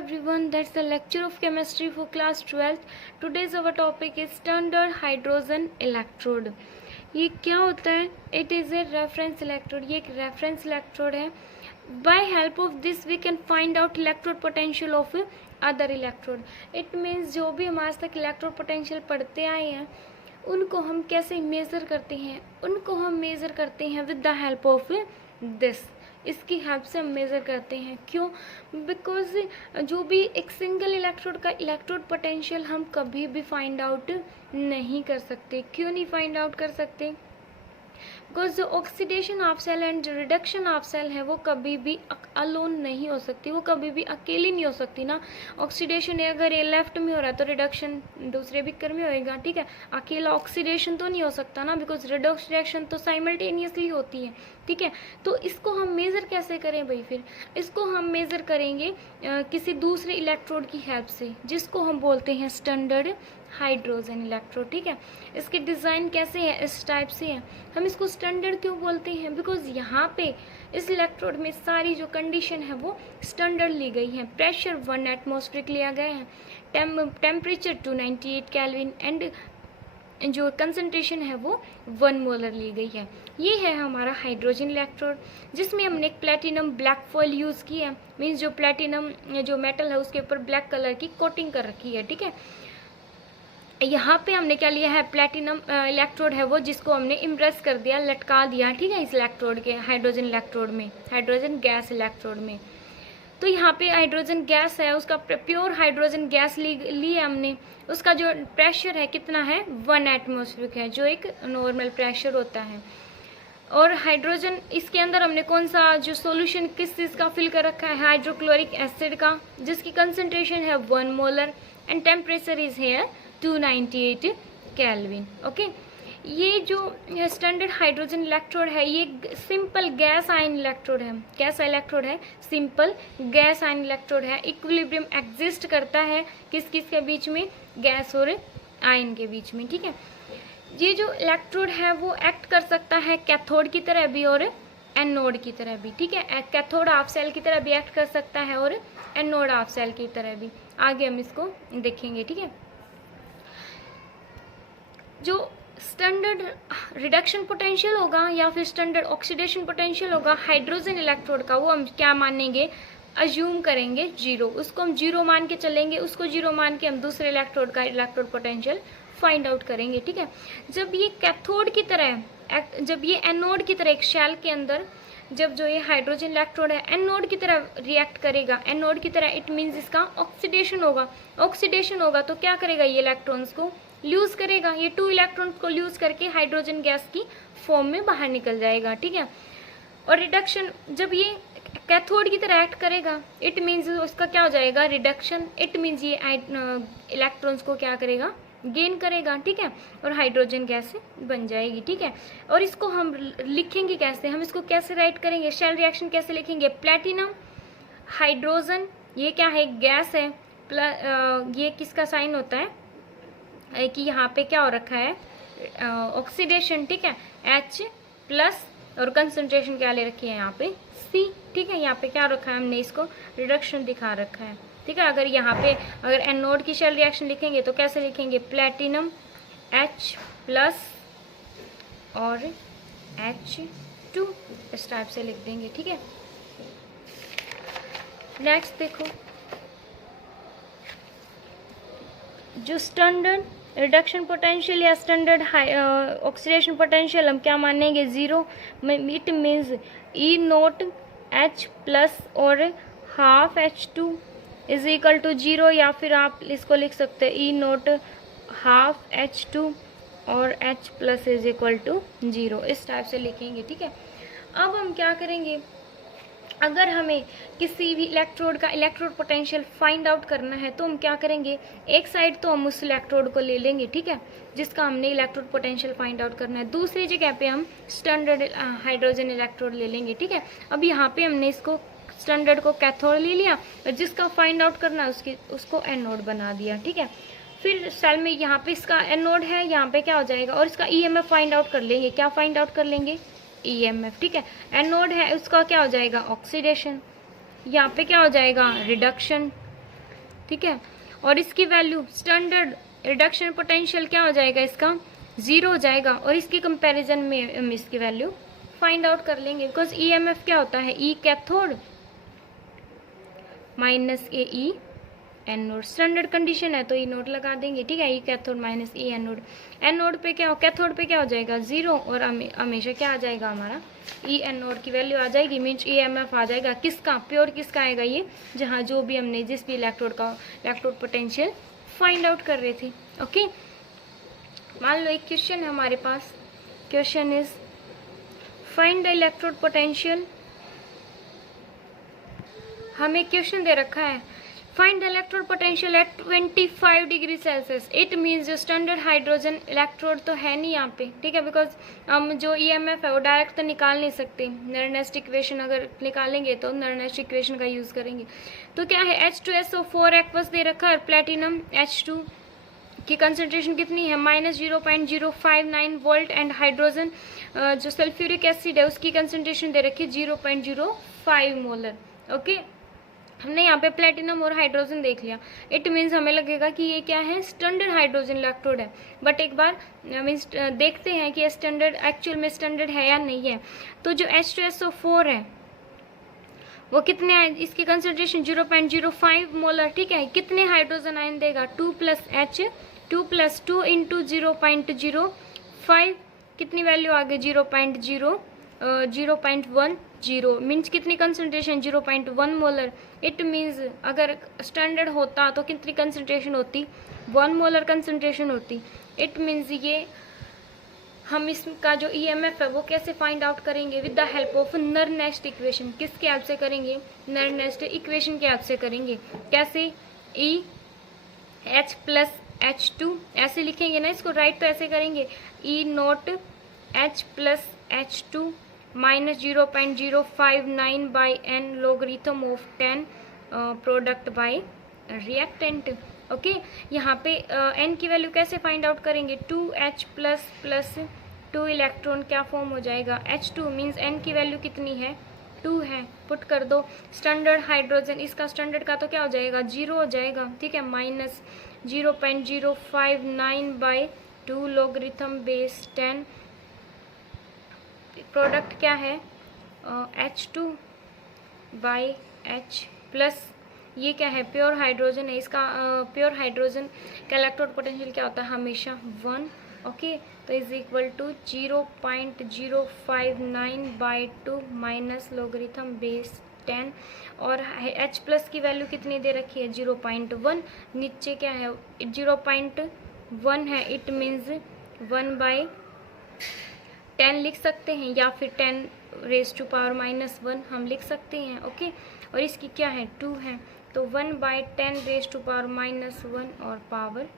everyone, that's the lecture of chemistry for class 12th. Today's our topic is standard hydrogen electrode. ये क्या होता है? It is a reference electrode. ये एक reference electrode है. By help of this we can find out electrode potential of other electrode. It means जो भी हमारे तक electrode potential पढ़ते आए हैं उनको हम कैसे मेज़र करते हैं? उनको हम मेज़र करते हैं with the help of this. इसकी हेल्प से हम मेज़र करते हैं. क्यों? बिकॉज जो भी एक सिंगल इलेक्ट्रोड का इलेक्ट्रोड पोटेंशियल हम कभी भी फाइंड आउट नहीं कर सकते. क्यों नहीं फाइंड आउट कर सकते? बिकॉज जो oxidation of cell and reduction of cell है वो कभी भी अलोन नहीं हो सकती, वो कभी भी अकेली नहीं हो सकती ना. ऑक्सीडेशन अगर ये लेफ्ट में हो रहा है तो रिडक्शन दूसरे बिकर में होएगा. ठीक है, अकेला ऑक्सीडेशन तो नहीं हो सकता ना, बिकॉज रिडक्शन तो साइमल्टेनियसली होती है. ठीक है, तो इसको हम मेज़र कैसे करें भाई? फिर इसको हम मेज़र करेंगे किसी दूसरे इलेक्ट्रोड की हेल्प से, जिसको हम बोलते हैं स्टैंडर्ड हाइड्रोजन इलेक्ट्रोड. ठीक है, इसकी डिज़ाइन कैसे है? इस टाइप से है. हम इसको स्टैंडर्ड क्यों बोलते हैं? बिकॉज यहाँ पे इस इलेक्ट्रोड में सारी जो कंडीशन है वो स्टैंडर्ड ली गई है. प्रेशर 1 एटमॉस्फेरिक लिया गया है, टेम्परेचर 298 केल्विन एंड जो कंसंट्रेशन है वो 1 मोलर ली गई है. ये है हमारा हाइड्रोजन इलेक्ट्रोड, जिसमें हमने एक प्लेटिनम ब्लैक फॉइल यूज़ की है. मीन्स जो प्लेटिनम जो मेटल है उसके ऊपर ब्लैक कलर की कोटिंग कर रखी है. ठीक है, यहाँ पे हमने क्या लिया है? प्लेटिनम इलेक्ट्रोड है वो, जिसको हमने इम्प्रेस कर दिया, लटका दिया. ठीक है, इस इलेक्ट्रोड के हाइड्रोजन इलेक्ट्रोड में, हाइड्रोजन गैस इलेक्ट्रोड में. तो यहाँ पे हाइड्रोजन गैस है, उसका प्योर हाइड्रोजन गैस ली है हमने. उसका जो प्रेशर है कितना है? 1 एटमॉस्फेरिक है, जो एक नॉर्मल प्रेशर होता है. और हाइड्रोजन इसके अंदर हमने कौन सा जो सॉल्यूशन किस चीज़ का फिल कर रखा है? हाइड्रोक्लोरिक एसिड का, जिसकी कंसंट्रेशन है 1 मोलर एंड टेम्परेचर इज है 298 केल्विन. ओके, ये जो स्टैंडर्ड हाइड्रोजन इलेक्ट्रोड है ये सिंपल गैस आयन इलेक्ट्रोड है. कैसा इलेक्ट्रोड है? सिंपल गैस आयन इलेक्ट्रोड है. इक्विलिब्रियम एग्जिस्ट करता है किस किस के बीच में? गैस और आयन के बीच में. ठीक है, ये जो इलेक्ट्रोड है वो एक्ट कर सकता है कैथोड की तरह भी और एनोड की तरह भी. ठीक है, कैथोड ऑफ सेल की तरह भी एक्ट कर सकता है और एनोड ऑफ सेल की तरह भी. आगे हम इसको देखेंगे. ठीक है, जो स्टैंडर्ड रिडक्शन पोटेंशियल होगा या फिर स्टैंडर्ड ऑक्सीडेशन पोटेंशियल होगा हाइड्रोजन इलेक्ट्रोड का, वो हम क्या मानेंगे? अज्यूम करेंगे 0. उसको हम 0 मान के चलेंगे. उसको 0 मान के हम दूसरे इलेक्ट्रोड का इलेक्ट्रोड पोटेंशियल फाइंड आउट करेंगे. ठीक है, जब ये कैथोड की तरह जब ये एनोड की तरह एक शेल के अंदर जब जो ये हाइड्रोजन इलेक्ट्रोड है एनोड की तरह रिएक्ट करेगा, एनोड की तरह, इट मीन्स इसका ऑक्सीडेशन होगा. ऑक्सीडेशन होगा तो क्या करेगा? ये इलेक्ट्रॉन्स को लूज करेगा. ये 2 इलेक्ट्रॉन्स को लूज करके हाइड्रोजन गैस की फॉर्म में बाहर निकल जाएगा. ठीक है, और रिडक्शन जब ये कैथोड की तरह एक्ट करेगा इट मीन्स उसका क्या हो जाएगा? रिडक्शन. इट मीन्स ये इलेक्ट्रॉन्स को क्या करेगा? गेन करेगा. ठीक है, और हाइड्रोजन गैस बन जाएगी. ठीक है, और इसको हम लिखेंगे कैसे? हम इसको कैसे राइट करेंगे? शेल रिएक्शन कैसे लिखेंगे? प्लेटिनम हाइड्रोजन, ये क्या है? गैस है. ये किसका साइन होता है कि यहाँ पे क्या हो रखा है? ऑक्सीडेशन. ठीक है, H प्लस और कंसंट्रेशन क्या ले रखी है यहाँ पे? C. ठीक है, यहाँ पे क्या रखा है? हमने इसको रिडक्शन दिखा रखा है. ठीक है, अगर यहाँ पे अगर एनोड की शेल रिएक्शन लिखेंगे तो कैसे लिखेंगे? प्लेटिनम H प्लस और H2 इस टाइप से लिख देंगे. ठीक है, नेक्स्ट देखो, जो स्टैंडर्ड रिडक्शन पोटेंशियल या स्टैंडर्ड ऑक्सीडेशन पोटेंशियल हम क्या मानेंगे? 0. It means E naught H plus और half H2 is equal to 0, या फिर आप इसको लिख सकते हैं E नोट हाफ H2 और H plus is equal to 0. इस टाइप से लिखेंगे. ठीक है, अब हम क्या करेंगे? अगर हमें किसी भी इलेक्ट्रोड का इलेक्ट्रोड पोटेंशियल फाइंड आउट करना है तो हम क्या करेंगे? एक साइड तो हम उस इलेक्ट्रोड को ले लेंगे. ठीक है, जिसका हमने इलेक्ट्रोड पोटेंशियल फाइंड आउट करना है. दूसरी जगह पे हम स्टैंडर्ड हाइड्रोजन इलेक्ट्रोड ले लेंगे. ठीक है, अब यहाँ पे हमने इसको स्टैंडर्ड को कैथोड ले लिया और जिसका फाइंड आउट करना है उसको एनोड बना दिया. ठीक है, फिर सेल में यहाँ पे इसका एनोड है, यहाँ पे क्या हो जाएगा? और इसका EMF फाइंड आउट कर लेंगे. क्या फाइंड आउट कर लेंगे? EMF. ठीक है, एनोड है उसका क्या हो जाएगा? ऑक्सीडेशन. यहाँ पे क्या हो जाएगा? रिडक्शन. ठीक है। और इसकी वैल्यू स्टैंडर्ड रिडक्शन पोटेंशियल क्या हो जाएगा, इसका 0 हो जाएगा। और इसके कंपैरिजन में हम इसकी वैल्यू फाइंड आउट कर लेंगे, बिकॉज ईएमएफ क्या होता है, ई कैथोड माइनस ए ई एनोड। स्टैंडर्ड कंडीशन है तो ई नोड लगा देंगे, ठीक है। ई कैथोड माइनस ई एनोड। एनोड पे क्या हो, कैथोड पे क्या हो जाएगा 0, और हमेशा क्या आ जाएगा हमारा ई एनोड की वैल्यू आ जाएगी, मीन्स ईएमएफ आ जाएगा। किसका, प्योर किसका आएगा ये, जहाँ जो भी हमने जिस भी इलेक्ट्रोड का इलेक्ट्रोड पोटेंशियल फाइंड आउट कर रहे थे। ओके, मान लो एक क्वेश्चन है हमारे पास, question is find the electrode potential. हमें क्वेश्चन दे रखा है find the electrode potential at 25 degree Celsius. It means जो स्टैंडर्ड हाइड्रोजन इलेक्ट्रोड तो है नहीं यहाँ पे, ठीक है, बिकॉज हम जो ईएमएफ है वो डायरेक्ट तो निकाल नहीं सकते। नर्नेस्ट इक्वेशन अगर निकालेंगे तो नर्नेस्ट इक्वेशन का यूज करेंगे। तो क्या है, H2SO4 एक्वस दे रखा है, प्लेटिनम H2 की कंसंट्रेशन कितनी है -0.059 वोल्ट, एंड हाइड्रोजन जो सल्फ्यूरिक एसिड है उसकी कंसंट्रेशन दे रखी है 0.05 मोलर। ओके, हमने यहाँ पे प्लेटिनम और हाइड्रोजन देख लिया। इट मीन्स हमें लगेगा कि ये क्या है, स्टैंडर्ड हाइड्रोजन इलेक्ट्रोड है। बट एक बार मीन्स देखते हैं कि स्टैंडर्ड एक्चुअल में स्टैंडर्ड है या नहीं है। तो जो H2SO4 है वो कितने आए, इसकी कंसंट्रेशन 0.05 मोलर, ठीक है। कितने हाइड्रोजन आयन देगा, 2 + H, 2 + 2 × 0.05, कितनी वैल्यू आ गई 0.10 मीन्स कितनी कंसंट्रेशन 0.1 मोलर। इट मीन्स अगर स्टैंडर्ड होता तो कितनी कंसंट्रेशन होती, 1 मोलर कंसंट्रेशन होती। इट मीन्स ये हम इसका जो ईएमएफ है वो कैसे फाइंड आउट करेंगे, with the help of Nernst equation. किसके हेल्प से करेंगे, नर्नेस्ट इक्वेशन के हेल्प से करेंगे। कैसे, ई H + H2 ऐसे लिखेंगे ना इसको, राइट तो ऐसे करेंगे, E naught H + H2 minus 0.059 by n logarithm of 10 product by reactant. Okay, यहाँ पे n की वैल्यू कैसे फाइंड आउट करेंगे, 2H + 2 इलेक्ट्रॉन क्या फॉर्म हो जाएगा H2, मीन्स n की वैल्यू कितनी है 2 है, पुट कर दो। स्टैंडर्ड हाइड्रोजन इसका स्टैंडर्ड का तो क्या हो जाएगा 0 हो जाएगा, ठीक है, minus 0.059 by 2 logarithm base 10 product क्या है H2 बाई H प्लस ये क्या है, प्योर हाइड्रोजन है। इसका प्योर हाइड्रोजन का इलेक्ट्रोड पोटेंशियल क्या होता है हमेशा 1। ओके, तो is equal to 0.059 by 2 minus logarithm base 10, और H प्लस की वैल्यू कितनी दे रखी है 0.1, नीचे क्या है 0.1 है। इट मीन्स 1/10 लिख सकते हैं, या फिर 10⁻⁻1 हम लिख सकते हैं। ओके, और इसकी क्या है 2 है, तो 1/10⁻⁻1 और पावर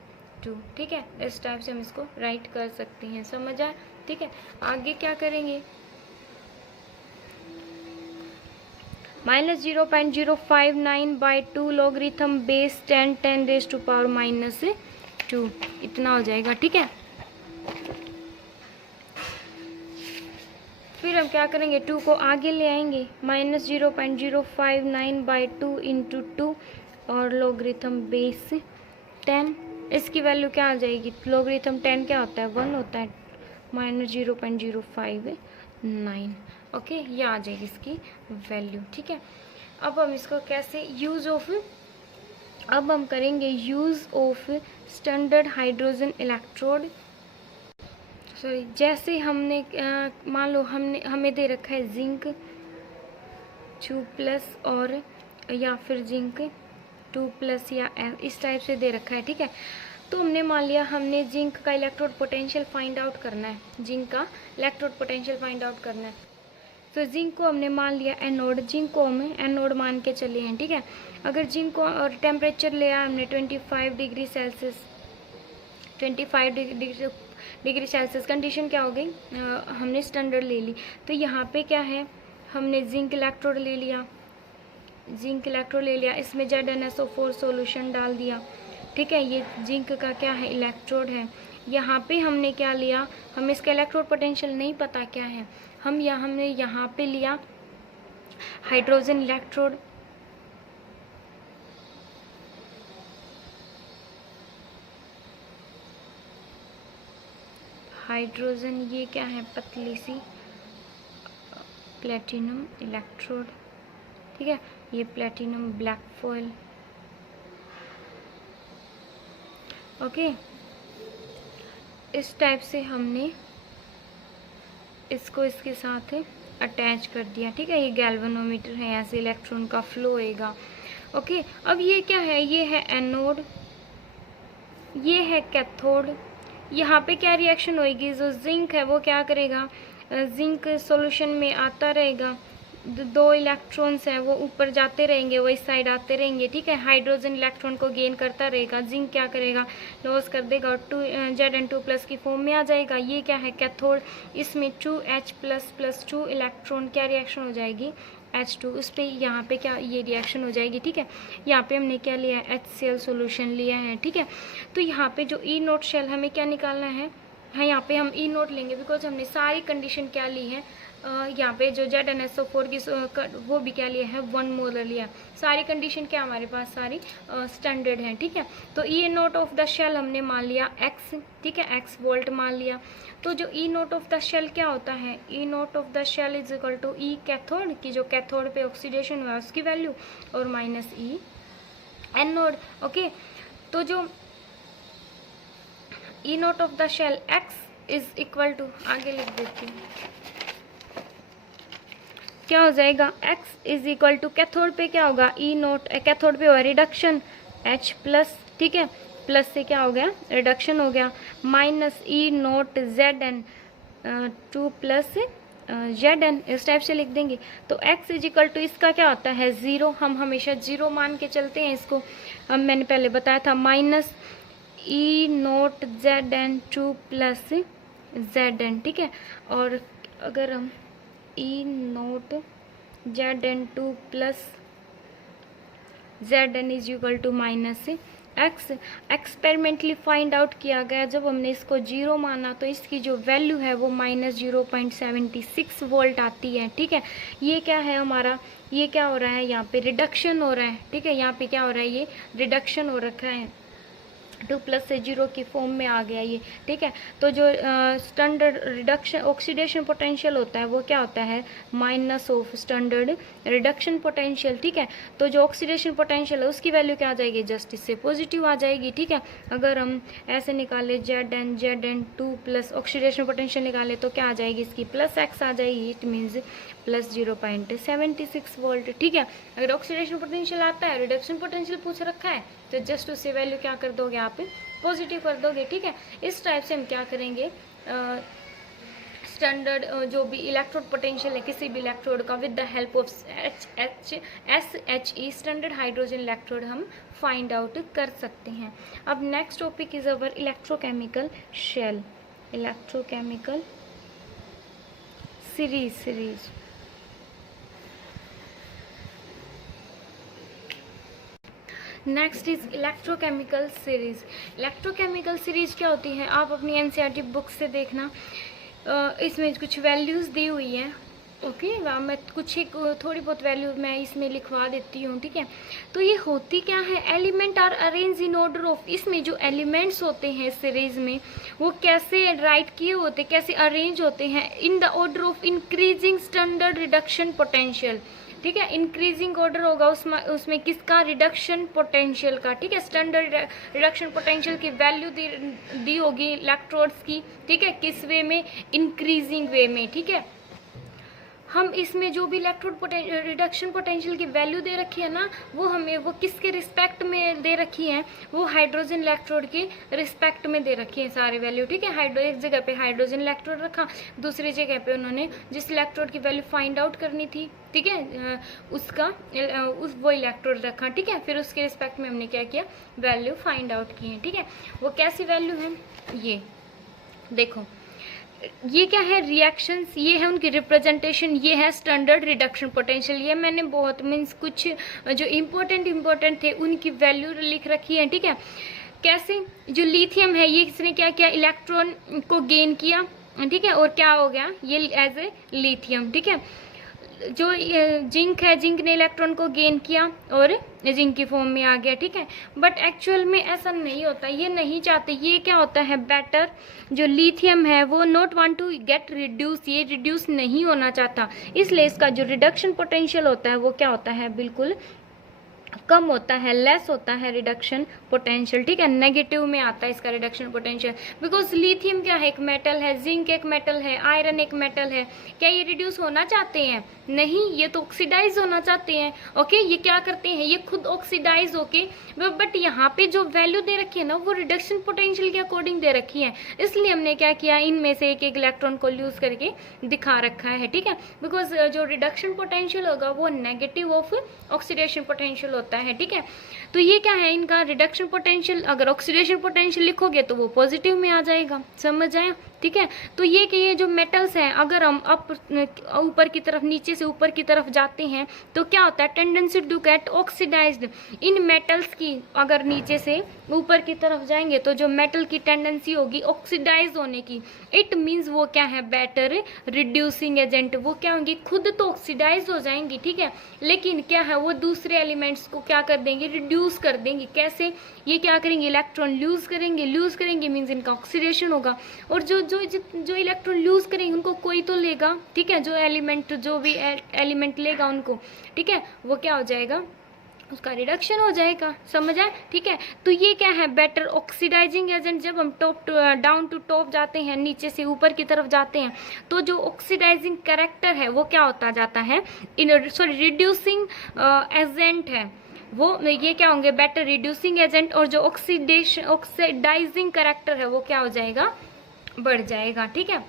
2, ठीक है। इस टाइप से हम इसको राइट कर सकते हैं, समझ आए, ठीक है। आगे क्या करेंगे, -0.059 बाई 2 लोगरिथम बेस 10 10⁻⁻2 इतना हो जाएगा, ठीक है। फिर हम क्या करेंगे, 2 को आगे ले आएंगे, -0.059 बाई 2 × 2 और लोगरिथम बेस 10, इसकी वैल्यू क्या आ जाएगी, लोगरिथम 10 क्या होता है 1 होता है, -0.059। ओके, ये आ जाएगी इसकी वैल्यू, ठीक है। अब हम इसको कैसे अब हम करेंगे use of standard hydrogen electrode. Sorry, जैसे हमने मान लो हमें दे रखा है जिंक 2+ और या फिर जिंक 2+ या इस टाइप से दे रखा है, ठीक है। तो हमने मान लिया हमने जिंक का इलेक्ट्रोड पोटेंशियल फाइंड आउट करना है, जिंक का इलेक्ट्रोड पोटेंशियल फाइंड आउट करना है। तो जिंक को हमने मान लिया एनोड, जिंक को हमें एनोड मान के चले हैं, ठीक है। अगर जिंक को और टेम्परेचर लिया हमने 25 degree Celsius, 25 degree Celsius condition क्या हो गई, हमने स्टैंडर्ड ले ली। तो यहाँ पे क्या है, हमने जिंक इलेक्ट्रोड ले लिया, इसमें ZnSO4 सॉल्यूशन डाल दिया, ठीक है। ये जिंक का क्या है, इलेक्ट्रोड है। यहाँ पे हमने क्या लिया, हमें इसका इलेक्ट्रोड पोटेंशियल नहीं पता क्या है, हमने यहाँ पे लिया हाइड्रोजन इलेक्ट्रोड, हाइड्रोजन, ये क्या है, पतली सी प्लेटिनम इलेक्ट्रोड, ठीक है, ये प्लेटिनम ब्लैक फॉयल, ओके। इस टाइप से हमने इसको इसके साथ अटैच कर दिया, ठीक है। ये गैल्वेनोमीटर है, यहाँ से इलेक्ट्रॉन का फ्लो होएगा, ओके। अब ये क्या है, ये है एनोड, ये है कैथोड। यहाँ पे क्या रिएक्शन होएगी, जो जिंक है वो क्या करेगा, जिंक सॉल्यूशन में आता रहेगा, दो इलेक्ट्रॉन्स हैं वो ऊपर जाते रहेंगे, वो इस साइड आते रहेंगे, ठीक है। हाइड्रोजन इलेक्ट्रॉन को गेन करता रहेगा, जिंक क्या करेगा, लॉस कर देगा और Zn2+ की फॉर्म में आ जाएगा। ये क्या है, कैथोड, इसमें 2H++ 2 इलेक्ट्रॉन क्या रिएक्शन हो जाएगी, H2, उस पर यहाँ पे क्या ये रिएक्शन हो जाएगी, ठीक है। यहाँ पे हमने क्या लिया है, HCl सोल्यूशन लिया है, ठीक है। तो यहाँ पे जो E0 शेल हमें क्या निकालना है, हाँ यहाँ पे हम E0 लेंगे बिकॉज हमने सारी कंडीशन क्या ली है, यहाँ पे जो ZnSO4 की वो भी क्या लिया है, 1 मोलर लिया। सारी कंडीशन क्या हमारे पास सारी स्टैंडर्ड है, ठीक है। तो E0 ऑफ द शेल हमने मान लिया x, ठीक है, x वोल्ट मान लिया। तो जो E0 ऑफ द शेल क्या होता है, E0 of the cell is equal to E cathode की, जो कैथोड पे ऑक्सीडेशन हुआ है उसकी वैल्यू, और माइनस E एनोड, ओके। तो जो E0 of the cell x is equal to, आगे लिख देती हूँ, क्या हो जाएगा, x is equal to cathode पे क्या होगा, E0, कैथोड पे हुआ रिडक्शन H+, ठीक है, प्लस से क्या हो गया, रिडक्शन हो गया, माइनस E0 Zn2+ Zn, इस टाइप से लिख देंगे। तो x इज इक्वल टू इसका क्या होता है, 0, हम हमेशा 0 मान के चलते हैं इसको, मैंने पहले बताया था, माइनस E0 Zn2+ Zn, ठीक है। और अगर हम E0 Zn2+ Zn is equal to minus x, experimentally find out किया गया, जब हमने इसको 0 माना तो इसकी जो वैल्यू है वो -0.76 वोल्ट आती है, ठीक है। ये क्या है हमारा, ये क्या हो रहा है, यहाँ पे रिडक्शन हो रहा है, ठीक है, यहाँ पे क्या हो रहा है, ये रिडक्शन हो रखा है, 2+ से 0 की फॉर्म में आ गया ये, ठीक है। तो जो स्टैंडर्ड रिडक्शन ऑक्सीडेशन पोटेंशियल होता है वो क्या होता है, minus of standard reduction potential, ठीक है। तो जो ऑक्सीडेशन पोटेंशियल है उसकी वैल्यू क्या आ जाएगी, जस्ट इससे पॉजिटिव आ जाएगी, ठीक है। अगर हम ऐसे निकाले Zn2+ ऑक्सीडेशन पोटेंशियल निकाले तो क्या आ जाएगी, इसकी +x आ जाएगी, इट मीन्स +0.76 वोल्ट, ठीक है। अगर ऑक्सीडेशन पोटेंशियल आता है, रिडक्शन पोटेंशियल पूछ रखा है, तो जस्ट उससे वैल्यू क्या कर दोगे आप, पॉजिटिव कर दोगे, ठीक है। इस टाइप से हम क्या करेंगे, स्टैंडर्ड जो भी इलेक्ट्रोड पोटेंशियल है किसी भी इलेक्ट्रोड का, with the help of SHE standard hydrogen electrode हम फाइंड आउट कर सकते हैं। अब next topic is our electrochemical cell, electrochemical series. Next is electrochemical series. Electrochemical series क्या होती है, आप अपनी NCERT बुक से देखना, इसमें कुछ वैल्यूज़ दी हुई हैं, ओके। मैं कुछ एक थोड़ी बहुत वैल्यू मैं इसमें लिखवा देती हूँ, ठीक है। तो ये होती क्या है, element are arrange in order of, इसमें जो एलिमेंट्स होते हैं सीरीज में वो कैसे राइट किए होते, कैसे अरेंज होते हैं, in the order of increasing standard reduction potential, ठीक है। इंक्रीजिंग ऑर्डर होगा उसमें किसका, रिडक्शन पोटेंशियल का, ठीक है। स्टैंडर्ड रिडक्शन पोटेंशियल की वैल्यू दी होगी इलेक्ट्रोड्स की, ठीक है, किस वे में, इंक्रीजिंग वे में, ठीक है। हम इसमें जो भी इलेक्ट्रोड रिडक्शन पोटेंशियल की वैल्यू दे रखी है ना, वो हमें वो किसके रिस्पेक्ट में दे रखी है, वो हाइड्रोजन इलेक्ट्रोड के रिस्पेक्ट में दे रखी है सारी वैल्यू, ठीक है। एक जगह पे हाइड्रोजन इलेक्ट्रोड रखा, दूसरी जगह पे उन्होंने जिस इलेक्ट्रोड की वैल्यू फाइंड आउट करनी थी, ठीक है, वो इलेक्ट्रोड रखा, ठीक है। फिर उसके रिस्पेक्ट में हमने क्या किया, वैल्यू फाइंड आउट की है, ठीक है। वो कैसी वैल्यू है, ये देखो, ये क्या है, रिएक्शंस, ये है उनकी रिप्रेजेंटेशन, ये है स्टैंडर्ड रिडक्शन पोटेंशियल। ये मैंने बहुत मीन्स कुछ जो इम्पोर्टेंट थे उनकी वैल्यू लिख रखी है, ठीक है। कैसे, जो लिथियम है ये इसने क्या किया, इलेक्ट्रॉन को गेन किया, ठीक है, और क्या हो गया, ये एज ए लिथियम, ठीक है। जो जिंक है, जिंक ने इलेक्ट्रॉन को गेन किया और जिंक की फॉर्म में आ गया, ठीक है। बट एक्चुअल में ऐसा नहीं होता, ये नहीं चाहते। ये क्या होता है, बेटर जो लिथियम है वो not want to get reduce, ये रिड्यूस नहीं होना चाहता, इसलिए इसका जो रिडक्शन पोटेंशियल होता है वो क्या होता है, बिल्कुल कम होता है, लेस होता है रिडक्शन पोटेंशियल, ठीक है। नेगेटिव में आता है इसका रिडक्शन पोटेंशियल, बिकॉज लिथियम क्या है, एक मेटल है, जिंक एक मेटल है, आयरन एक मेटल है। क्या ये रिड्यूस होना चाहते हैं? नहीं, ये तो ऑक्सीडाइज होना चाहते हैं। ओके, ये क्या करते हैं, ये खुद ऑक्सीडाइज होके, बट यहाँ पे जो वैल्यू दे रखी है ना वो रिडक्शन पोटेंशियल के अकॉर्डिंग दे रखी है, इसलिए हमने क्या किया, इनमें से एक एक इलेक्ट्रॉन को यूज करके दिखा रखा है, ठीक है। बिकॉज जो रिडक्शन पोटेंशियल होगा वो नेगेटिव ऑफ ऑक्सीडेशन पोटेंशियल होता है, ठीक है। तो ये क्या है, इनका रिडक्शन पोटेंशियल, अगर ऑक्सीडेशन पोटेंशियल लिखोगे तो वो पॉजिटिव में आ जाएगा, समझ आया, ठीक है। तो ये कि ये जो मेटल्स हैं, अगर हम अप ऊपर की तरफ, नीचे से ऊपर की तरफ जाते हैं तो क्या होता है, टेंडेंसी टू गेट ऑक्सीडाइज्ड। इन मेटल्स की अगर नीचे से ऊपर की तरफ जाएंगे तो जो मेटल की टेंडेंसी होगी ऑक्सीडाइज होने की, इट मीन्स वो क्या है, बेटर रिड्यूसिंग एजेंट। वो क्या होंगी, खुद तो ऑक्सीडाइज हो जाएंगी, ठीक है, लेकिन क्या है, वो दूसरे एलिमेंट्स को क्या कर देंगे, रिड्यूस कर देंगे। कैसे, ये क्या करेंगे, इलेक्ट्रॉन लूज करेंगे, लूज करेंगे मीन्स इनका ऑक्सीडेशन होगा, और जो इलेक्ट्रॉन लूज करेंगे उनको कोई तो लेगा, ठीक है, जो एलिमेंट, जो भी एलिमेंट लेगा उनको, ठीक है, वो क्या हो जाएगा, उसका रिडक्शन हो जाएगा, समझ आए, ठीक है। तो ये क्या है, बेटर ऑक्सीडाइजिंग एजेंट। जब हम टॉप डाउन टू टॉप जाते हैं, नीचे से ऊपर की तरफ जाते हैं, तो जो ऑक्सीडाइजिंग कैरेक्टर है वो क्या होता जाता है, रिड्यूसिंग एजेंट है वो, ये क्या होंगे, बेटर रिड्यूसिंग एजेंट, और जो ऑक्सीडाइजिंग कैरेक्टर है वो क्या हो जाएगा, बढ़ जाएगा, ठीक है।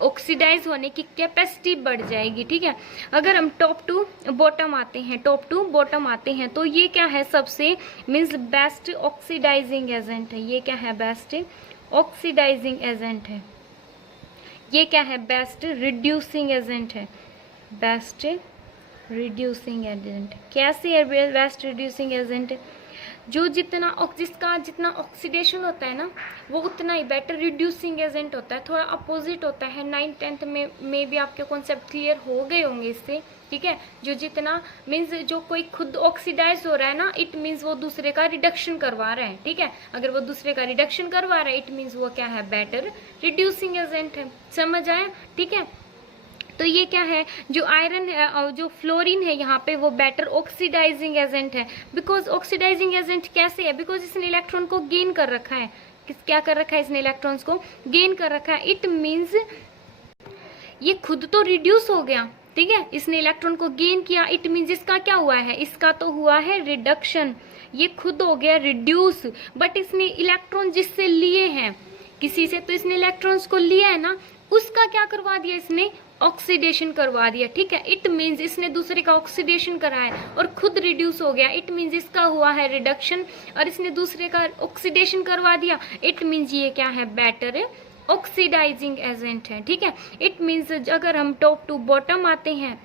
ऑक्सीडाइज होने की कैपेसिटी बढ़ जाएगी, ठीक है। अगर हम टॉप टू बॉटम आते हैं, टॉप टू बॉटम आते हैं, तो ये क्या है, सबसे मीन्स बेस्ट ऑक्सीडाइजिंग एजेंट है। ये क्या है, बेस्ट ऑक्सीडाइजिंग एजेंट है। ये क्या है, बेस्ट रिड्यूसिंग एजेंट है, बेस्ट रिड्यूसिंग एजेंट। कैसे है बेस्ट रिड्यूसिंग एजेंट, जो जिसका जितना ऑक्सीडेशन होता है ना वो उतना ही बेटर रिड्यूसिंग एजेंट होता है। थोड़ा अपोजिट होता है, 9th-10th में भी आपके कॉन्सेप्ट क्लियर हो गए होंगे इससे, ठीक है। जो जितना मीन्स जो कोई खुद ऑक्सीडाइज हो रहा है ना, इट मीन्स वो दूसरे का रिडक्शन करवा रहा है, ठीक है। अगर वो दूसरे का रिडक्शन करवा रहा है, इट मीन्स वो क्या है, बेटर रिड्यूसिंग एजेंट है, समझ आया, ठीक है। तो ये क्या है, जो आयरन है और जो फ्लोरीन है यहाँ पे, वो बेटर ऑक्सीडाइजिंग एजेंट है। बिकॉज ऑक्सीडाइजिंग एजेंट कैसे है, बिकॉज इसने इलेक्ट्रॉन को गेन कर रखा है। क्या कर रखा है, इसने इलेक्ट्रॉन्स को गेन कर रखा है। इट मीन्स ये खुद तो रिड्यूस हो गया, ठीक है, इसने इलेक्ट्रॉन को गेन किया, इट मीन्स इसका क्या हुआ है, इसका तो हुआ है रिडक्शन। ये खुद हो गया रिड्यूस, बट इसने इलेक्ट्रॉन जिससे लिए हैं, किसी से तो इसने इलेक्ट्रॉन्स को लिया है ना, उसका क्या करवा दिया, इसने ऑक्सीडेशन करवा दिया, ठीक है। इट मीन्स इसने दूसरे का ऑक्सीडेशन कराया और खुद रिड्यूस हो गया, इट मीन्स इसका हुआ है रिडक्शन, और इसने दूसरे का ऑक्सीडेशन करवा दिया, इट मीन्स ये क्या है, बेटर ऑक्सीडाइजिंग एजेंट है, ठीक है। इट मीन्स अगर हम टॉप टू बॉटम आते हैं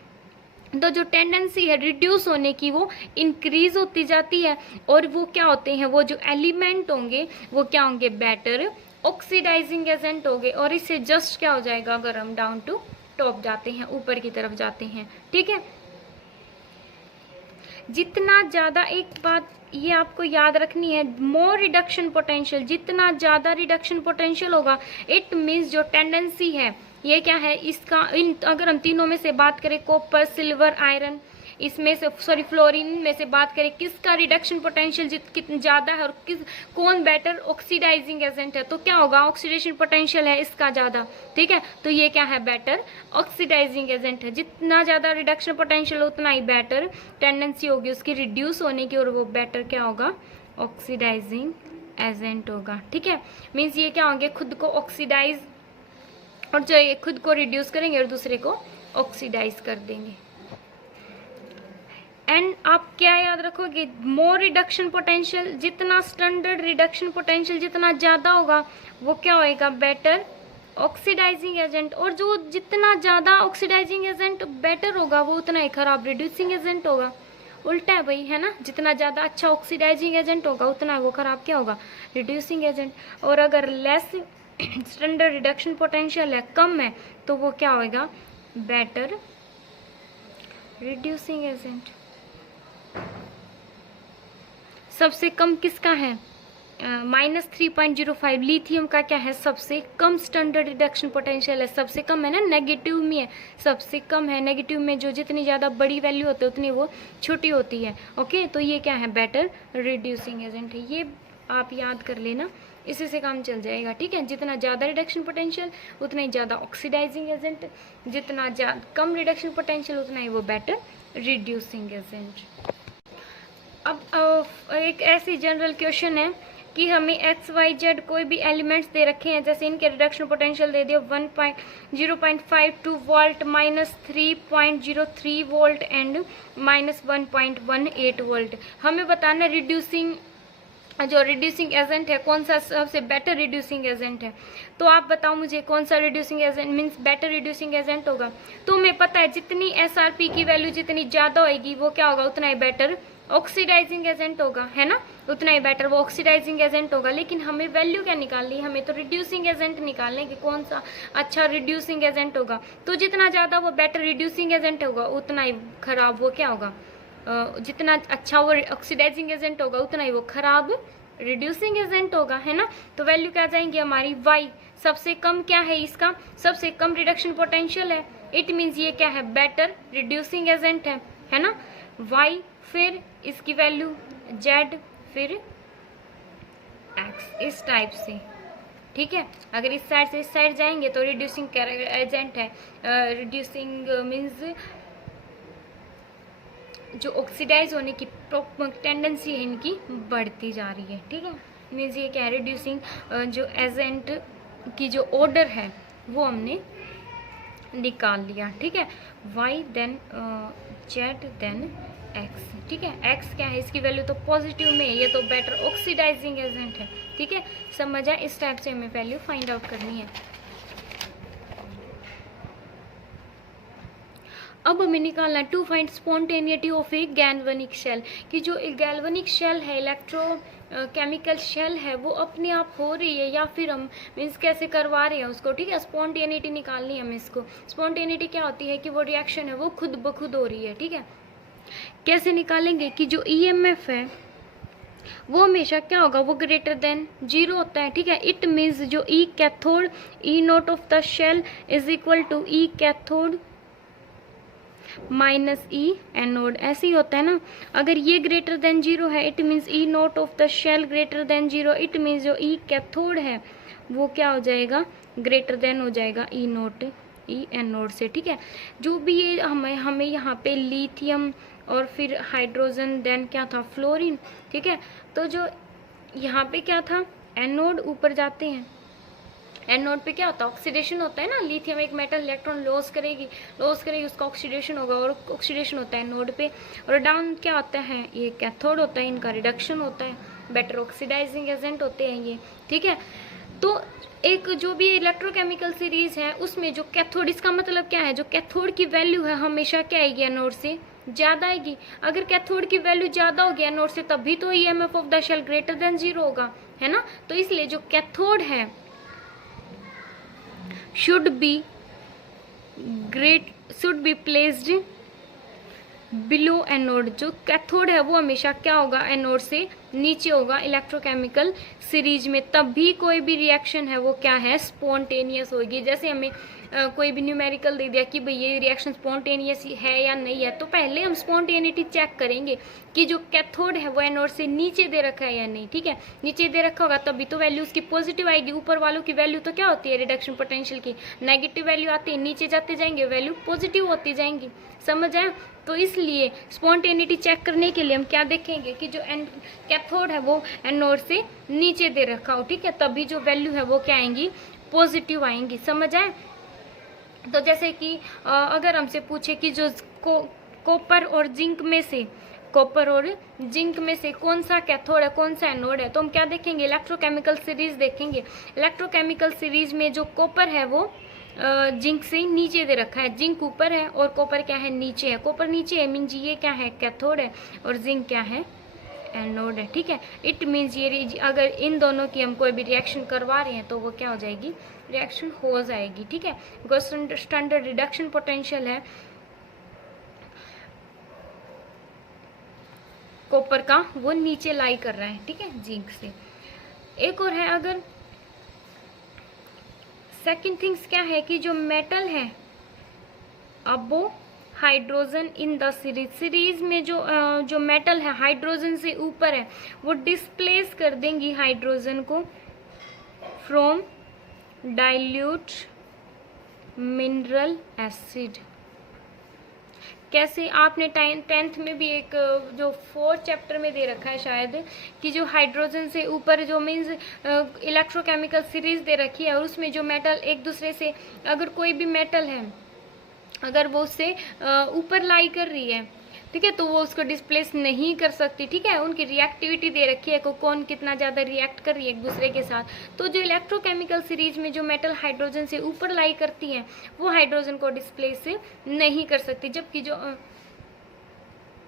तो जो टेंडेंसी है रिड्यूस होने की वो इंक्रीज होती जाती है, और वो क्या होते हैं, वो जो एलिमेंट होंगे वो क्या होंगे, बेटर ऑक्सीडाइजिंग एजेंट हो गए। और इससे जस्ट क्या हो जाएगा, अगर हम डाउन टू टॉप जाते हैं, ऊपर की तरफ जाते हैं, ठीक है। जितना ज्यादा, एक बात ये आपको याद रखनी है, मोर रिडक्शन पोटेंशियल, जितना ज्यादा रिडक्शन पोटेंशियल होगा, इट मीन्स जो टेंडेंसी है, ये क्या है इसका, अगर हम तीनों में से बात करें, कॉपर, सिल्वर, आयरन, इसमें से फ्लोरीन में से बात करें, किसका रिडक्शन पोटेंशियल कितना ज्यादा है और कौन बेटर ऑक्सीडाइजिंग एजेंट है, तो क्या होगा, ऑक्सीडेशन पोटेंशियल है इसका ज्यादा, ठीक है। तो ये क्या है, बेटर ऑक्सीडाइजिंग एजेंट है। जितना ज्यादा रिडक्शन पोटेंशियल उतना ही बेटर टेंडेंसी होगी उसकी रिड्यूस होने की, और वो बेटर क्या होगा, ऑक्सीडाइजिंग एजेंट होगा, ठीक है। मीन्स ये क्या होंगे, खुद को ऑक्सीडाइज, और जो ये खुद को रिड्यूस करेंगे और दूसरे को ऑक्सीडाइज कर देंगे। एंड आप क्या याद रखोगे, मोर रिडक्शन पोटेंशियल, जितना स्टैंडर्ड रिडक्शन पोटेंशियल जितना ज्यादा होगा वो क्या होएगा, बेटर ऑक्सीडाइजिंग एजेंट। और जो जितना ज्यादा ऑक्सीडाइजिंग एजेंट बेटर होगा वो उतना ही खराब रिड्यूसिंग एजेंट होगा। उल्टा है भाई, है ना, जितना ज्यादा अच्छा ऑक्सीडाइजिंग एजेंट होगा उतना वो खराब क्या होगा, रिड्यूसिंग एजेंट। और अगर लेस स्टैंडर्ड रिडक्शन पोटेंशियल है, कम है, तो वो क्या होगा, बेटर रिड्यूसिंग एजेंट। सबसे कम किसका है, -3.05 लिथियम का क्या है, सबसे कम स्टैंडर्ड रिडक्शन पोटेंशियल है, सबसे कम है ना, नेगेटिव में है, सबसे कम है। नेगेटिव में जो जितनी ज़्यादा बड़ी वैल्यू होती है उतनी वो छोटी होती है। ओके, तो ये क्या है, बेटर रिड्यूसिंग एजेंट है। ये आप याद कर लेना, इसी से काम चल जाएगा। ठीक है, जितना ज़्यादा रिडक्शन पोटेंशियल उतना ही ज़्यादा ऑक्सीडाइजिंग एजेंट, जितना कम रिडक्शन पोटेंशियल उतना ही वो बेटर रिड्यूसिंग एजेंट। अब एक ऐसी जनरल क्वेश्चन है कि हमें XYZ कोई भी एलिमेंट्स दे रखे हैं, जैसे इनके रिडक्शन पोटेंशियल दे दिया 0.52 वोल्ट, -3.03 वोल्ट एंड -1.18 वोल्ट। हमें बताना रिड्यूसिंग जो रिड्यूसिंग एजेंट है कौन सा सबसे बेटर रिड्यूसिंग एजेंट है। तो आप बताओ मुझे कौन सा reducing agent means better reducing agent होगा। तो हमें पता है जितनी SRP की वैल्यू जितनी ज़्यादा होगी वो क्या होगा, उतना ही बेटर ऑक्सीडाइजिंग एजेंट होगा, है ना, उतना ही बेटर वो ऑक्सीडाइजिंग एजेंट होगा। लेकिन हमें वैल्यू क्या निकालनी है, हमें तो रिड्यूसिंग एजेंट निकालने कि कौन सा अच्छा रिड्यूसिंग एजेंट होगा। तो जितना ज़्यादा वो बेटर रिड्यूसिंग एजेंट होगा उतना ही खराब वो क्या होगा, जितना अच्छा वो ऑक्सीडाइजिंग एजेंट होगा उतना ही वो खराब रिड्यूसिंग एजेंट होगा, है ना। तो वैल्यू क्या जाएंगी हमारी, वाई। सबसे कम क्या है इसका, सबसे कम रिडक्शन पोटेंशियल है, इट मीन्स ये क्या है, बेटर रिड्यूसिंग एजेंट है ना, वाई। फिर इसकी वैल्यू जेड, फिर एक्स, इस टाइप से। ठीक है, अगर इस साइड से इस साइड जाएंगे तो रिड्यूसिंग एजेंट है, रिड्यूसिंग मीन्स जो ऑक्सीडाइज होने की टेंडेंसी है इनकी बढ़ती जा रही है। ठीक है, मीन्स ये क्या है, रिड्यूसिंग जो एजेंट की जो ऑर्डर है वो हमने निकाल लिया। ठीक है, Y then Z then X. ठीक है, एक्स क्या है, इसकी वैल्यू तो पॉजिटिव में है, ये तो बेटर ऑक्सीडाइजिंग एजेंट है। ठीक है, समझ आए, इस टाइप से हमें वैल्यू फाइंड आउट करनी है। अब हमें निकालना to find spontaneity of a galvanic cell, कि जो गैल्वेनिक शेल है, इलेक्ट्रो केमिकल शेल है, वो अपने आप हो रही है या फिर हम मीन्स कैसे करवा रहे हैं उसको। ठीक है, स्पॉन्टेनिटी निकालनी है हमें इसको। स्पॉन्टेनिटी क्या होती है कि वो रिएक्शन है वो खुद ब खुद हो रही है। ठीक है, कैसे निकालेंगे कि जो EMF है वो हमेशा क्या होगा, वो ग्रेटर देन 0 होता है। ठीक है, इट मीन्स जो E cathode E0 of the cell is equal to E cathode -E anode, ऐसे ही होता है ना। अगर ये ग्रेटर देन 0 है it means E0 of the cell greater than 0, it means जो E कैथोड है वो क्या हो जाएगा, ग्रेटर देन हो जाएगा E0 E एनोड से। ठीक है, जो भी ये हमें यहाँ पे लिथियम और फिर हाइड्रोजन देन क्या था, फ्लोरीन। ठीक है, तो जो यहाँ पे क्या था, एनोड ऊपर जाते हैं, एनोड पे क्या होता है, ऑक्सीडेशन होता है ना। लिथियम एक मेटल इलेक्ट्रॉन लॉस करेगी उसका ऑक्सीडेशन होगा और ऑक्सीडेशन होता है नोड पे। और डाउन क्या होता है, ये कैथोड होता है, इनका रिडक्शन होता है, बेटर ऑक्सीडाइजिंग एजेंट होते हैं ये। ठीक है, तो एक जो भी इलेक्ट्रोकेमिकल सीरीज है उसमें जो कैथोड, इसका मतलब क्या है, जो कैथोड की वैल्यू है हमेशा क्या आएगी, एनोड से ज़्यादा आएगी। अगर कैथोड की वैल्यू ज़्यादा होगी एनोड से तभी तो EMF of the cell greater than 0 होगा, है ना। तो इसलिए जो कैथोड है should be placed below anode. जो कैथोड है वो हमेशा क्या होगा, एनोड से नीचे होगा इलेक्ट्रोकेमिकल सीरीज में, तब भी कोई भी रिएक्शन है वो क्या है, स्पॉन्टेनियस होगी। जैसे हमें कोई भी न्यूमेरिकल दे दिया कि भाई ये रिएक्शन स्पॉन्टेनियस है या नहीं है, तो पहले हम स्पॉन्टेनिटी चेक करेंगे कि जो कैथोड है वो एनोड से नीचे दे रखा है या नहीं। ठीक है, नीचे दे रखा होगा तभी तो वैल्यू उसकी पॉजिटिव आएगी। ऊपर वालों की वैल्यू तो क्या होती है, रिडक्शन पोटेंशियल की नेगेटिव वैल्यू आती है, नीचे जाते जाएंगे वैल्यू पॉजिटिव होती जाएंगी। समझ आए, तो इसलिए स्पॉन्टेनिटी चेक करने के लिए हम क्या देखेंगे कि जो कैथोड है वो एनोड से नीचे दे रखा हो। ठीक है, तभी जो वैल्यू है वो क्या आएंगी, पॉजिटिव आएंगी। समझ आए, तो जैसे कि अगर हमसे पूछे कि जो कॉपर और जिंक में से कौन सा कैथोड है कौन सा एनोड है, तो हम क्या देखेंगे, इलेक्ट्रोकेमिकल सीरीज देखेंगे। इलेक्ट्रोकेमिकल सीरीज में जो कॉपर है वो जिंक से नीचे दे रखा है, जिंक ऊपर है और कॉपर क्या है, नीचे है। कॉपर नीचे है मीन ये क्या है, कैथोड है, और जिंक क्या है, एनोड है, ठीक है। इट मीन्स ये अगर इन दोनों की हम कोई भी रिएक्शन करवा रहे हैं तो वो क्या हो जाएगी, रिएक्शन हो जाएगी, ठीक है। बिकॉज स्टैंडर्ड रिडक्शन पोटेंशियल है कॉपर का, वो नीचे लाई कर रहा है, ठीक है, जिंक से। एक और है, अगर सेकंड थिंग्स क्या है कि जो मेटल है अब वो हाइड्रोजन इन द सीरीज में जो मेटल है हाइड्रोजन से ऊपर है वो डिस्प्लेस कर देंगी हाइड्रोजन को फ्रॉम डाइल्यूट मिनरल एसिड। कैसे, आपने 10th में भी एक जो 4th चैप्टर में दे रखा है शायद, कि जो हाइड्रोजन से ऊपर जो मीन्स इलेक्ट्रोकेमिकल सीरीज दे रखी है और उसमें जो मेटल एक दूसरे से, अगर कोई भी मेटल है अगर वो उससे ऊपर लाई कर रही है, ठीक है, तो वो उसको डिस्प्लेस नहीं कर सकती, ठीक है। उनकी रिएक्टिविटी दे रखी है, कौन कितना ज़्यादा रिएक्ट कर रही है एक दूसरे के साथ। तो जो इलेक्ट्रोकेमिकल सीरीज में जो मेटल हाइड्रोजन से ऊपर लाई करती हैं वो हाइड्रोजन को डिस्प्लेस नहीं कर सकती, जबकि जो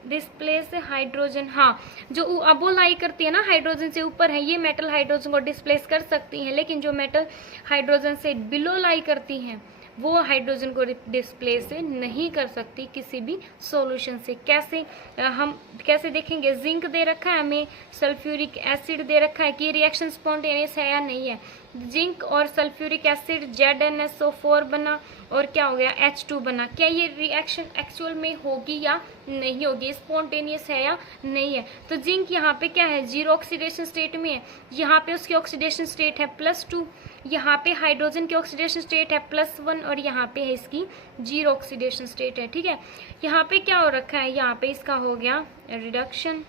डिस्प्लेस हाइड्रोजन, हाँ, जो अब वो लाई करती है ना हाइड्रोजन से ऊपर है, ये मेटल हाइड्रोजन को डिस्प्लेस कर सकती हैं, लेकिन जो मेटल हाइड्रोजन से बिलो लाई करती हैं वो हाइड्रोजन को डिस्प्लेस नहीं कर सकती किसी भी सॉल्यूशन से। कैसे, हम कैसे देखेंगे, जिंक दे रखा है हमें, सल्फ्यूरिक एसिड दे रखा है कि ये रिएक्शन स्पॉन्टेनियस है या नहीं है। जिंक और सल्फ्यूरिक एसिड ZnSO4 बना और क्या हो गया, H2 बना। क्या ये रिएक्शन एक्चुअल में होगी या नहीं होगी, स्पॉन्टेनियस है या नहीं है। तो जिंक यहाँ पे क्या है, 0 ऑक्सीडेशन स्टेट में है, यहाँ पे उसकी ऑक्सीडेशन स्टेट है +2, यहाँ पे हाइड्रोजन की ऑक्सीडेशन स्टेट है +1 और यहाँ पे है इसकी 0 ऑक्सीडेशन स्टेट है, ठीक है। यहाँ पे क्या हो रखा है, यहाँ पे इसका हो गया रिडक्शन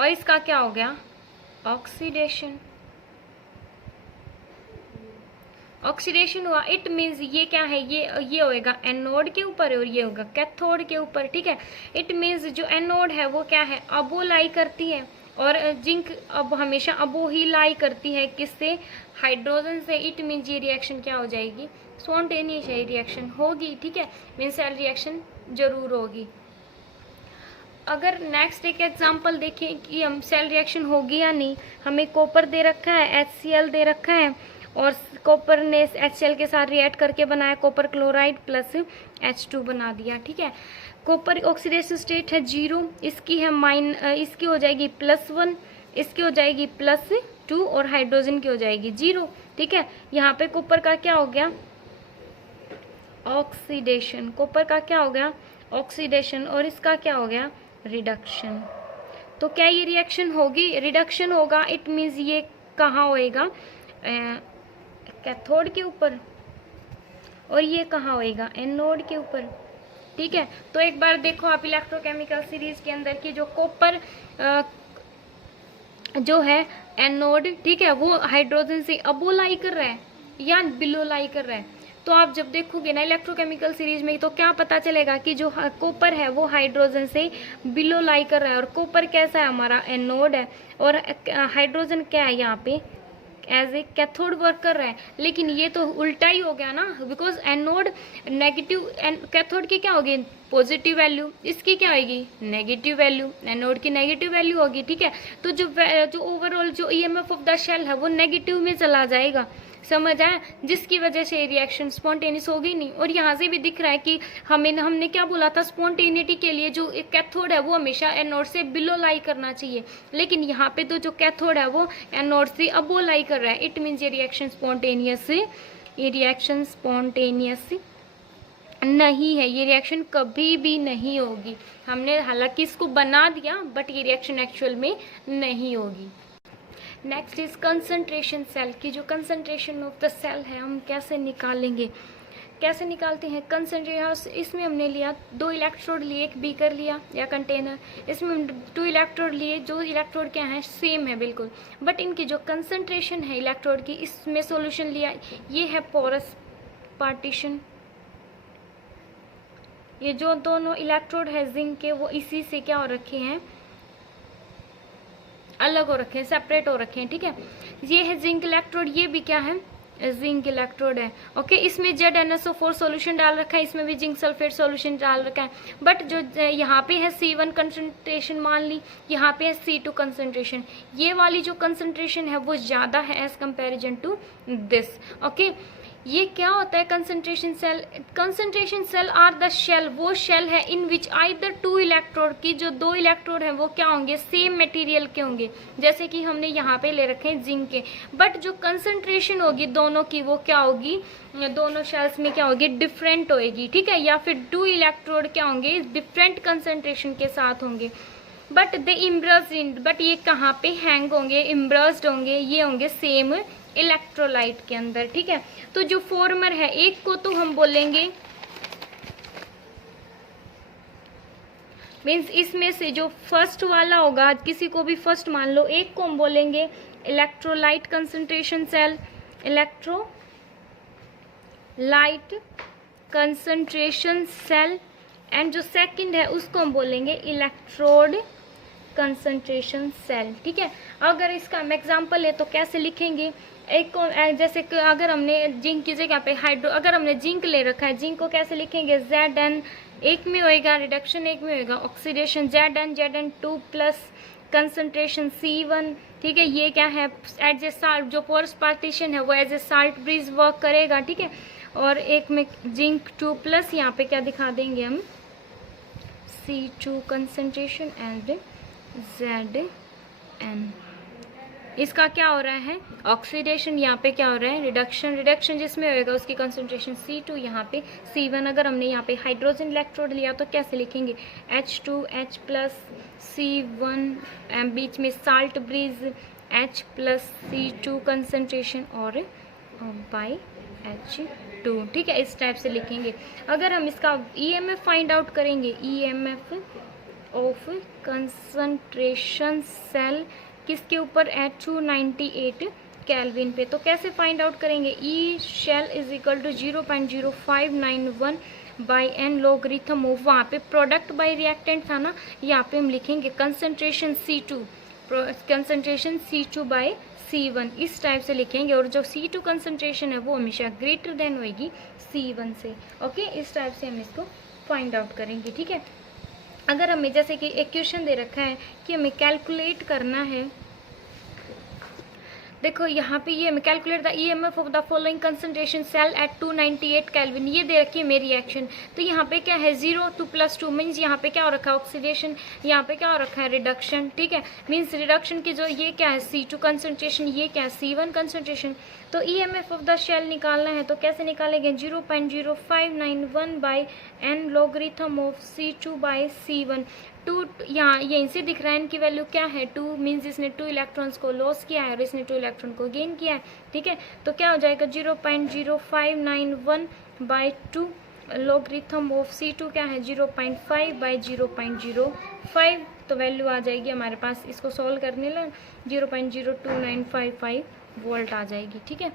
और इसका क्या हो गया, ऑक्सीडेशन। ऑक्सीडेशन हुआ, इट मीन्स ये क्या है, ये होएगा एनोड के ऊपर और ये होगा कैथोड के ऊपर, ठीक है। इट मीन्स जो एनोड है वो क्या है, अबो लाई करती है और जिंक अब हमेशा अबो ही लाई करती है, किससे, हाइड्रोजन से। इट मीन्स ये रिएक्शन क्या हो जाएगी, स्पॉन्टेनियस है, रिएक्शन होगी, ठीक है, मीन्स सेल रिएक्शन जरूर होगी। अगर नेक्स्ट एक एग्जांपल देखें कि हम सेल रिएक्शन होगी या नहीं, हमें कॉपर दे रखा है, HCl दे रखा है और कॉपर ने HCl के साथ रिएक्ट करके बनाया कॉपर क्लोराइड प्लस H2 बना दिया, ठीक है। कॉपर ऑक्सीडेशन स्टेट है 0, इसकी है इसकी हो जाएगी +1, इसकी हो जाएगी +2 और हाइड्रोजन की हो जाएगी 0, ठीक है। यहाँ पे कॉपर का क्या हो गया, ऑक्सीडेशन, कॉपर का क्या हो गया, ऑक्सीडेशन और इसका क्या हो गया, रिडक्शन। तो क्या ये रिएक्शन होगी, रिडक्शन होगा। इट मीन्स ये कहाँ होएगा, कैथोड के ऊपर और ये कहाँ होएगा, एनोड के ऊपर, ठीक है। तो एक बार देखो आप इलेक्ट्रोकेमिकल सीरीज के अंदर की जो कॉपर जो है एनोड, ठीक है, वो हाइड्रोजन से अबो लाई कर रहा है या बिलो लाई कर रहा है। तो आप जब देखोगे ना इलेक्ट्रोकेमिकल सीरीज में तो क्या पता चलेगा कि जो कॉपर है वो हाइड्रोजन से बिलो लाई कर रहा है और कॉपर कैसा है, हमारा एनोड है और हाइड्रोजन क्या है यहाँ पे एज ए कैथोड वर्क कर रहा है। लेकिन ये तो उल्टा ही हो गया ना, बिकॉज एनोड नेगेटिव, कैथोड की क्या होगी, पॉजिटिव वैल्यू, इसकी क्या होगी, नेगेटिव वैल्यू, एनोड की नेगेटिव वैल्यू होगी, ठीक है। तो जो ओवरऑल जो EMF ऑफ द शेल है वो नेगेटिव में चला जाएगा, समझ आया, जिसकी वजह से रिएक्शन स्पॉन्टेनियस होगी नहीं। और यहाँ से भी दिख रहा है कि हमने क्या बोला था, स्पॉन्टेनिटी के लिए जो कैथोड है वो हमेशा एनोड से बिलो लाई करना चाहिए, लेकिन यहाँ पे तो जो कैथोड है वो एनोड से अबो लाई कर रहा है। इट मीन्स ये रिएक्शन स्पॉन्टेनियस नहीं है, ये रिएक्शन कभी भी नहीं होगी। हमने हालांकि इसको बना दिया बट ये रिएक्शन एक्चुअल में नहीं होगी। नेक्स्ट इज कंसंट्रेशन सेल की जो कंसंट्रेशन ऑफ द सेल है हम कैसे निकालेंगे, कैसे निकालते हैं कंसंट्रेशन। इसमें हमने लिया 2 इलेक्ट्रोड लिए, एक बीकर लिया या कंटेनर, इसमें हम 2 इलेक्ट्रोड लिए, जो इलेक्ट्रोड क्या है सेम है बिल्कुल, बट इनकी जो कंसंट्रेशन है इलेक्ट्रोड की, इसमें सॉल्यूशन लिया, ये है पोरस पार्टीशन। ये जो दोनों इलेक्ट्रोड है जिंक के वो इसी से क्या हो रखे हैं, अलग हो रखे हैं, सेपरेट हो रखे हैं, ठीक है। ये है जिंक इलेक्ट्रोड, ये भी क्या है जिंक इलेक्ट्रोड है। ओके, इसमें ZnSO4 सॉल्यूशन डाल रखा है, इसमें भी जिंक सल्फेट सॉल्यूशन डाल रखा है, बट जो यहाँ पे है C1 कंसंट्रेशन मान ली, यहाँ पे है C2 कंसंट्रेशन, ये वाली जो कंसंट्रेशन है वो ज़्यादा है as comparison to this. Okay, ये क्या होता है concentration cell? Concentration cell are the cell, वो शेल है in which either two electrode की, जो दो इलेक्ट्रोड हैं वो क्या होंगे? सेम मटेरियल के होंगे, जैसे कि हमने यहाँ पे ले रखे हैं जिंक के, बट जो कंसंट्रेशन होगी दोनों की वो क्या होगी? दोनों शेल्स में क्या होगी? डिफरेंट होएगी, ठीक है, या फिर टू इलेक्ट्रोड क्या होंगे? डिफरेंट कंसंट्रेशन के साथ होंगे, बट द इम्ब्रस्ड इन, बट ये कहाँ पे हैंग होंगे? इम्ब्रस्ड होंगे, ये होंगे सेम इलेक्ट्रोलाइट के अंदर, ठीक है। तो जो फॉर्मर है, एक को तो हम बोलेंगे, मीन्स इसमें से जो फर्स्ट वाला होगा, किसी को भी फर्स्ट मान लो, एक को हम बोलेंगे electrolyte concentration cell, electrolyte concentration cell, and जो सेकंड है उसको हम बोलेंगे इलेक्ट्रोड कंसंट्रेशन सेल, ठीक है। अगर इसका हम एग्जांपल है तो कैसे लिखेंगे? एक को जैसे कि अगर हमने जिंक की जगह पे अगर हमने जिंक ले रखा है, जिंक को कैसे लिखेंगे? Zn, एक में होएगा रिडक्शन, एक में होएगा oxidation, Zn2 plus concentration C1, ठीक है। ये क्या है? एज ए साल्ट, जो पोरस पार्टीशन है वो as a salt bridge work करेगा, ठीक है। और एक में जिंक 2 प्लस, यहाँ पे क्या दिखा देंगे हम? C2 कंसंट्रेशन एंड Zn, इसका क्या हो रहा है? ऑक्सीडेशन, यहाँ पे क्या हो रहा है? रिडक्शन, रिडक्शन जिसमें होएगा उसकी कंसंट्रेशन C2, यहाँ पे C1। अगर हमने यहाँ पे हाइड्रोजन इलेक्ट्रोड लिया तो कैसे लिखेंगे? H2H प्लस C1, बीच में salt bridge H plus C2 concentration और बाई H2, ठीक है, इस टाइप से लिखेंगे। अगर हम इसका EMF फाइंड आउट करेंगे, EMF ऑफ कंसंट्रेशन सेल किसके ऊपर? एट 298 केल्विन पे, तो कैसे फाइंड आउट करेंगे? E cell is equal to 0.0591 by N logarithm of, वहाँ पे प्रोडक्ट बाई रिएक्टेंट था ना, यहाँ पे हम लिखेंगे concentration C2, concentration C2 by C1, इस टाइप से लिखेंगे। और जो C2 कंसंट्रेशन है वो हमेशा ग्रेटर देन होएगी C1 से। ओके, इस टाइप से हम इसको फाइंड आउट करेंगे, ठीक है। अगर हमें जैसे कि एक क्वेश्चन दे रखा है कि हमें कैलकुलेट करना है, देखो यहाँ पे ये हमें calculate the EMF of the following concentration cell at 298 kelvin, ये दे रखी है मेरी रिएक्शन। तो यहाँ पे क्या है? 0 2 + 2 मीन्स यहाँ पे क्या हो रखा है? ऑक्सीडेशन, यहाँ पे क्या हो रखा है? रिडक्शन, ठीक है। मीन्स रिडक्शन की जो ये क्या है? C2 कंसंट्रेशन, ये क्या है? C1 concentration. तो EMF ऑफ द शेल निकालना है तो कैसे निकालेंगे? 0.0591 by N logarithm of C2 by C1। 2 यहाँ यहीं से दिख रहा है, इनकी वैल्यू क्या है? 2 मीन्स इसने 2 इलेक्ट्रॉन्स को लॉस किया है और इसने 2 इलेक्ट्रॉन को गेन किया है, ठीक है। तो क्या हो जाएगा? 0.0591 बाई 2, लॉगरिथम ऑफ C2 क्या है? 0.5 बाई 0.05, तो वैल्यू आ जाएगी हमारे पास, इसको सॉल्व करने लगे 0.02955 वोल्ट आ जाएगी, ठीक है।